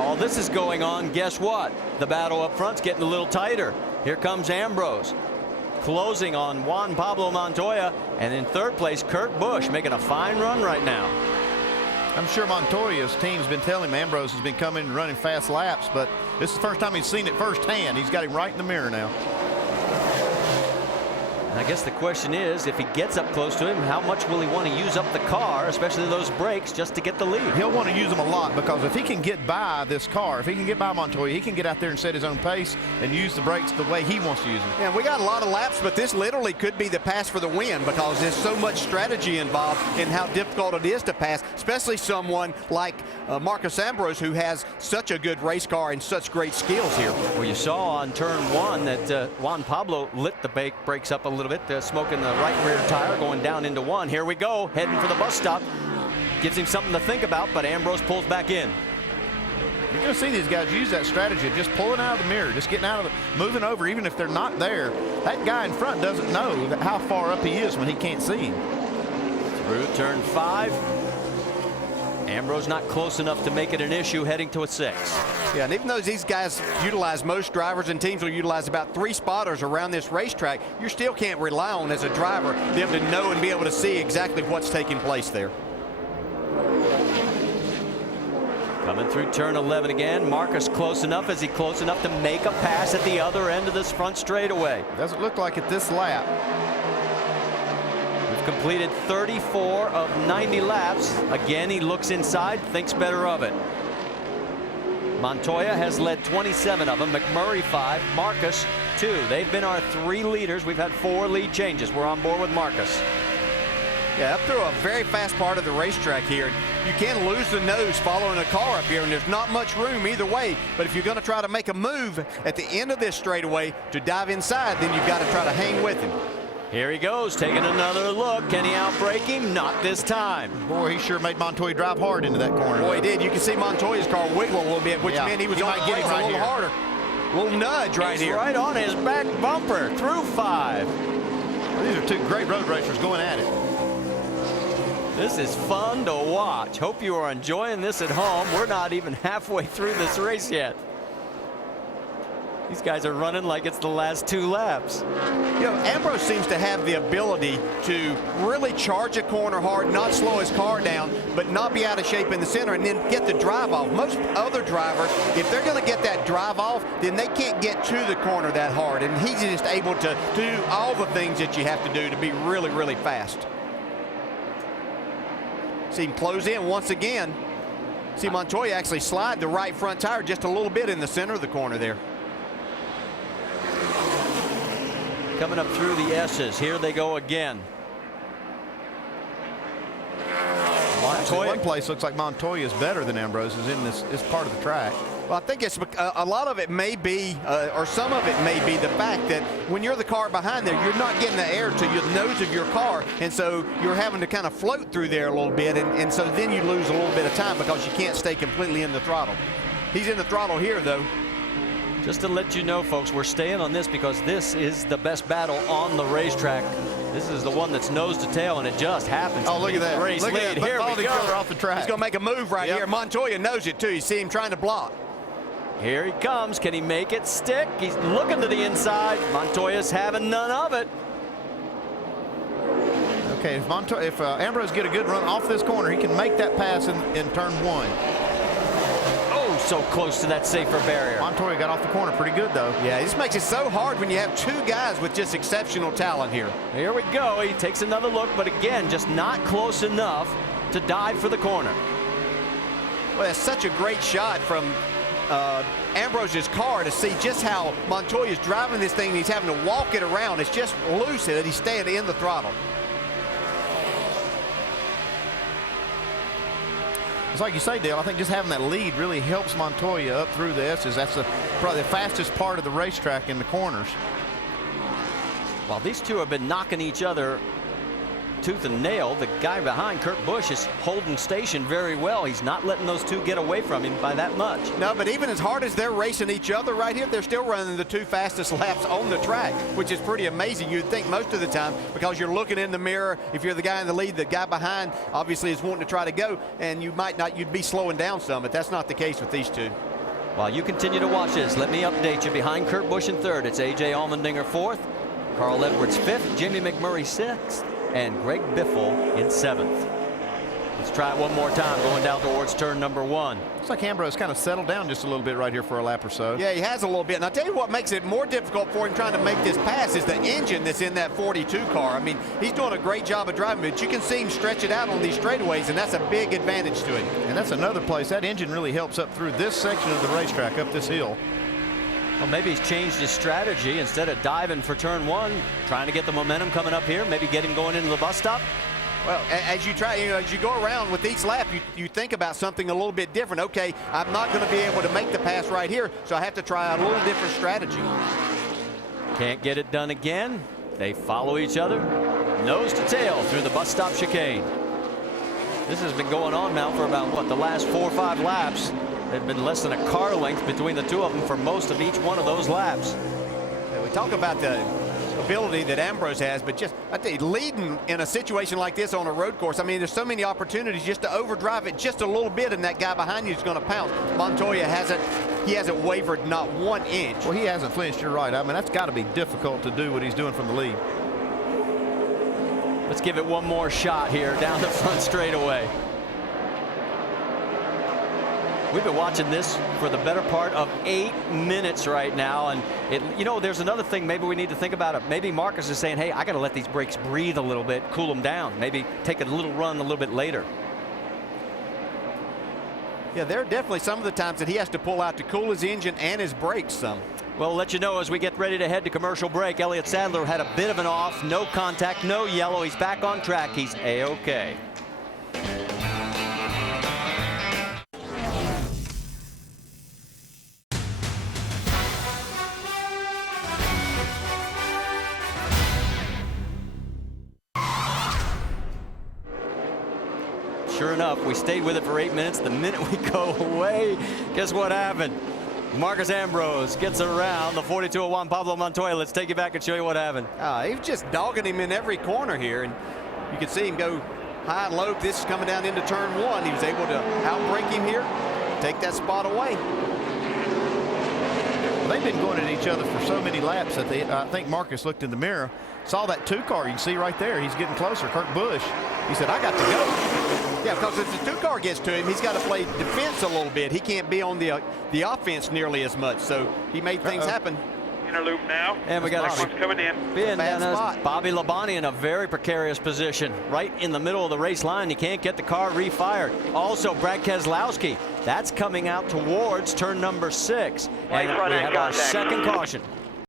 While all this is going on, guess what? The battle up front's getting a little tighter. Here comes Ambrose, closing on Juan Pablo Montoya, and in third place, Kurt Busch, making a fine run right now. I'm sure Montoya's team's been telling him Ambrose has been coming and running fast laps, but this is the first time he's seen it firsthand. He's got him right in the mirror now. And I guess the question is, if he gets up close to him, how much will he want to use up the car, especially those brakes, just to get the lead? He'll want to use them a lot, because if he can get by this car, if he can get by Montoya, he can get out there and set his own pace and use the brakes the way he wants to use them. Yeah, we got a lot of laps, but this literally could be the pass for the win, because there's so much strategy involved in how difficult it is to pass, especially someone like Marcus Ambrose, who has such a good race car and such great skills here. Well, you saw on turn one that Juan Pablo lit the brakes up a little bit, smoking the right rear tire, going down into one. Here we go, heading for the bus stop. Gives him something to think about, but Ambrose pulls back in. You're going to see these guys use that strategy of just pulling out of the mirror, just getting out of it, moving over, even if they're not there. That guy in front doesn't know how far up he is when he can't see him. Through turn 5. Ambrose not close enough to make it an issue, heading to a 6. Yeah, and even though these guys utilize, most drivers and teams will utilize about 3 spotters around this racetrack, you still can't rely on, as a driver, them to know and be able to see exactly what's taking place there. Coming through turn 11 again. Marcus close enough. Is he close enough to make a pass at the other end of this front straightaway? Doesn't look like it this lap. We've completed 34 of 90 laps. Again, he looks inside, thinks better of it. Montoya has led 27 of them. McMurray 5, Marcus 2. They've been our 3 leaders. We've had 4 lead changes. We're on board with Marcus. Yeah, up through a very fast part of the racetrack here. You can lose the nose following a car up here, and there's not much room either way. But if you're going to try to make a move at the end of this straightaway to dive inside, then you've got to try to hang with him. Here he goes, taking another look. Can he outbrake him? Not this time. Boy, he sure made Montoya drive hard into that corner. Boy, he did. You can see Montoya's car wiggle a little bit, which meant he was on the brakes a little harder. A little nudge right here. Right on his back bumper, through 5. Well, these are 2 great road racers going at it. This is fun to watch. Hope you are enjoying this at home. We're not even halfway through this race yet. These guys are running like it's the last 2 laps. You know, Ambrose seems to have the ability to really charge a corner hard, not slow his car down, but not be out of shape in the center, and then get the drive off. Most other drivers, if they're going to get that drive off, then they can't get to the corner that hard, and he's just able to do all the things that you have to do to be really, really fast. See him close in once again. See Montoya actually slide the right front tire just a little bit in the center of the corner there. Coming up through the S's. Here they go again. Montoya. One place looks like Montoya is better than Ambrose is in this part of the track. Well, I think it's a lot of it may be, or some of it may be the fact that when you're the car behind there, you're not getting the air to your nose of your car, and so you're having to kind of float through there a little bit, and so then you lose a little bit of time because you can't stay completely in the throttle. He's in the throttle here, though. Just to let you know, folks, we're staying on this because this is the best battle on the racetrack. This is the one that's nose to tail, and it just happens. Oh, look at that. Race look lead. at that. Here we go. Off the track. He's going to make a move right here. Montoya knows it, too. You see him trying to block. Here he comes. Can he make it stick? He's looking to the inside. Montoya's having none of it. Okay, if Ambrose get a good run off this corner, he can make that pass in turn 1. Oh, so close to that safer barrier. Montoya got off the corner pretty good, though. Yeah, this makes it so hard when you have 2 guys with just exceptional talent here. Here we go. He takes another look, but again, just not close enough to dive for the corner. Well, that's such a great shot from Ambrose's car to see just how Montoya's driving this thing and he's having to walk it around. It's just loose and he's staying in the throttle. It's like you say, Dale, I think just having that lead really helps Montoya up through the S's. That's probably the fastest part of the racetrack in the corners. While these 2 have been knocking each other tooth and nail, the guy behind, Kurt Busch, is holding station very well. He's not letting those 2 get away from him by that much. No, but even as hard as they're racing each other right here, they're still running the 2 fastest laps on the track, which is pretty amazing. You'd think most of the time, because you're looking in the mirror, if you're the guy in the lead, the guy behind obviously is wanting to try to go, and you might not, you'd be slowing down some, but that's not the case with these 2. While you continue to watch this, let me update you. Behind Kurt Busch in third, it's A.J. Allmendinger fourth, Carl Edwards fifth, Jimmy McMurray sixth, and Greg Biffle in seventh. Let's try it one more time, going down towards turn number 1. Looks like Ambrose kind of settled down just a little bit right here for a lap or so. Yeah, he has a little bit. And I'll tell you what makes it more difficult for him trying to make this pass is the engine that's in that 42 car. I mean, he's doing a great job of driving, but you can see him stretch it out on these straightaways, and that's a big advantage to him. And that's another place. That engine really helps up through this section of the racetrack, up this hill. Well, maybe he's changed his strategy. Instead of diving for turn 1, trying to get the momentum coming up here, maybe get him going into the bus stop. Well, as you try, as you go around with each lap, you think about something a little bit different. Okay, I'm not going to be able to make the pass right here, so I have to try out a little different strategy. Can't get it done again. They follow each other, nose to tail through the bus stop chicane. This has been going on now for about, what, the last 4 or 5 laps. There's been less than a car length between the two of them for most of each one of those laps. Yeah, we talk about the ability that Ambrose has, but just, I tell you, leading in a situation like this on a road course, I mean, there's so many opportunities just to overdrive it just a little bit, and that guy behind you is going to pounce. Montoya hasn't wavered not 1 inch. Well, he hasn't flinched. You're right. I mean, that's got to be difficult to do what he's doing from the lead. Let's give it one more shot here down the front straightaway. We've been watching this for the better part of 8 minutes right now, and there's another thing maybe we need to think about it. Maybe Marcus is saying, hey, I got to let these brakes breathe a little bit, cool them down, maybe take a little run a little bit later. Yeah, there are definitely some of the times that he has to pull out to cool his engine and his brakes some. Well, I'll let you know as we get ready to head to commercial break. Elliott Sadler had a bit of an off, no contact, no yellow. He's back on track. He's A-OK. Sure enough, we stayed with it for 8 minutes. The minute we go away, guess what happened? Marcus Ambrose gets around the 42 of Juan Pablo Montoya. Let's take you back and show you what happened. He was just dogging him in every corner here, and you can see him go high and low. This is coming down into turn 1. He was able to outbrake him here, take that spot away. They've been going at each other for so many laps that I think Marcus looked in the mirror, saw that 2 car. You can see right there, he's getting closer. Kurt Busch, he said, I got to go. Yeah, because if the 2 car gets to him, he's got to play defense a little bit. He can't be on the offense nearly as much, so he made things happen. Inner loop now. And we got One's coming in. Bobby Labonte in a very precarious position, right in the middle of the race line. He can't get the car refired. Also, Brad Keselowski, that's coming out towards turn number 6. And we have our second caution.